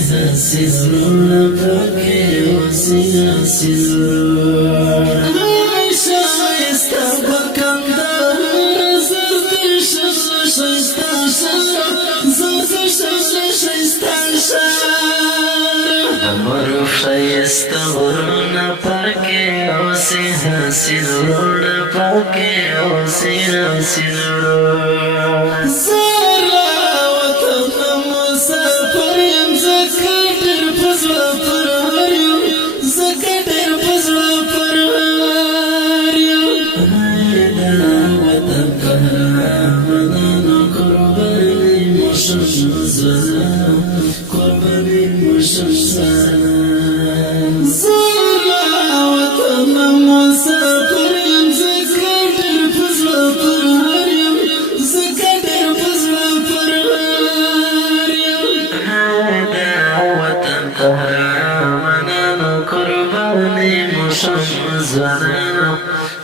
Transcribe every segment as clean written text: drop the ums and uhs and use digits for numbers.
هسی زرونه پاکی اوسی هسی زرونه شایسته بکندر زرد شمل شایسته شهر زرد شمل شایسته شهر معروف شایسته غرونه پاکی اوسی هسی زرونه پاکی اوسی هسی زرونه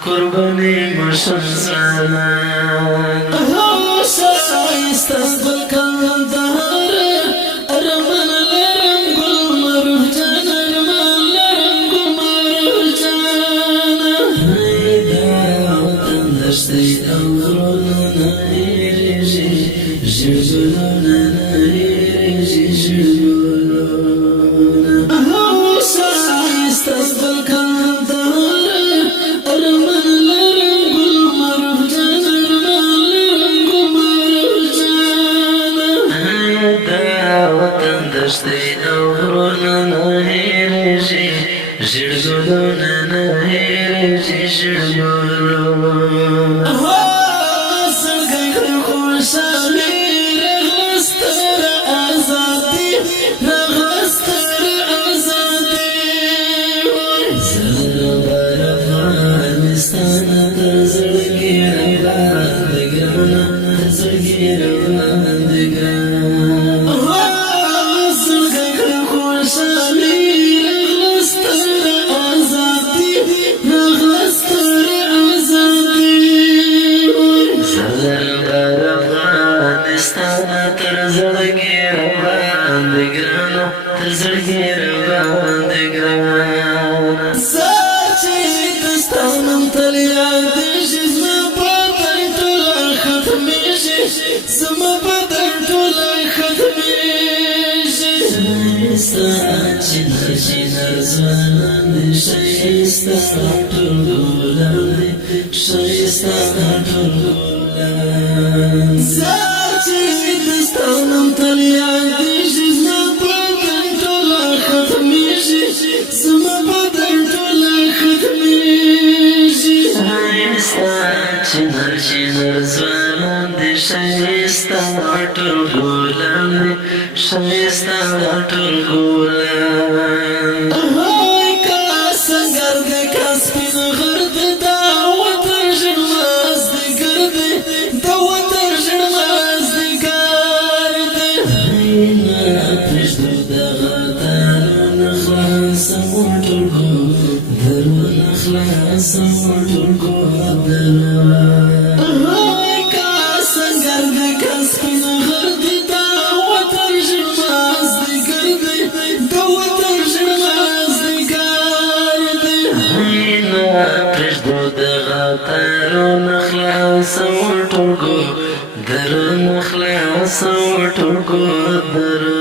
قرباني مشم زمان شایسته بکندر ارمان لرم گل معروف جان ارمان لرم گل معروف جان وطن دشتی او غرونه نهیریجی ژړ نهیریجی ژړ شایسته بکندر دشتی او غرونه نهیریجی ژړ ګلونه نهیریجی ژړ ګلونه زړګی کړم خوشحالي راغله ستره ازادي راغله ستره ازادي زه بر افغانستان تر زړګي راباندې ګرانه تر زړګي راباندې ګرانه شایسته زوالان شایسته ټول ګلان شایسته ټول ګلان زار چې دستانم تل یاد شي زما بدن ټول ختمېږي زما بدن ټول ختمېږي شایسته زوالان شایسته ټول ګلان شایسته ټول ګلان درون خلاص ټول کو درون